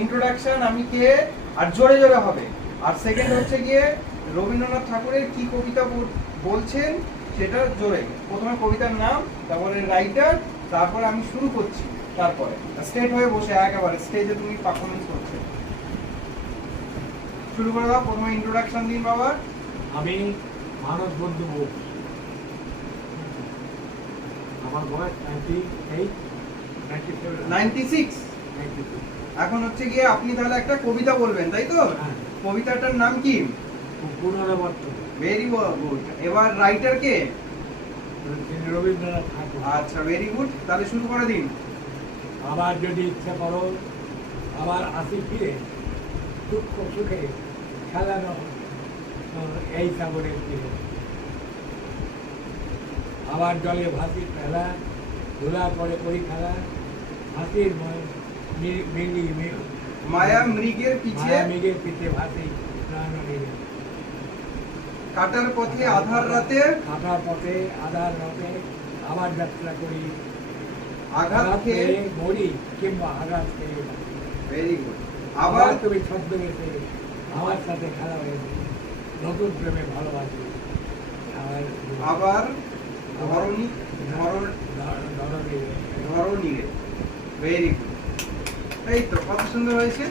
Introduction আমি কে আর জোরে জোরে হবে। আর সেকেন্ড হচ্ছে গিয়ে রবীন্দ্রনাথ ঠাকুরের কি কবিতা বলছেন সেটা জোরে। প্রথমে কবিতার নাম, তারপরে রাইটার, তারপরে আমি শুরু করছি। তারপরে স্ট্রেট হয়ে বসে একেবারে স্টেজে তুমি পারফরমেন্স করছো। শুরু করে দাও। প্রথমে ইন্ট্রোডাকশন দিন বাবা। আমি মানব বন্ধু বোস, আমার বয়স 96। এখন হচ্ছে গিয়ে আপনি তাহলে একটা কবিতা বলবেন, তাই তো? কবিতাটার নাম কি? পুনরাবর্তন। Very good. এবার রাইটার কে? রবীন্দ্রনাথ ঠাকুর। আচ্ছা, ভেরি গুড। তাহলে শুরু করে দিন। আবার যদি ইচ্ছা করো, আবার আসি ফিরে দুঃখ সুখে খেলানো এই সাগরের তীরে। আবার জলে ভাসি খেলা, ধুলা পরে করি খেলা, হাসির মায়া মৃগের পিছে মৃগের পিছে ভাসি প্রাণ নিয়ে। কাটার পথে আধার রাতে, কাটার পথে আধার রাতে আবার যাত্রা করি, আঘাত খেয়ে মরি কিংবা আঘাত খেয়ে। Very good. আবার তুমি ছদ্মবেশে আমার সাথে খেলা হয়েছে, নতুন প্রেমে ভালোবাসি। আবার ধরণী ভেরি গুড। এই তো কত সুন্দর হয়েছে।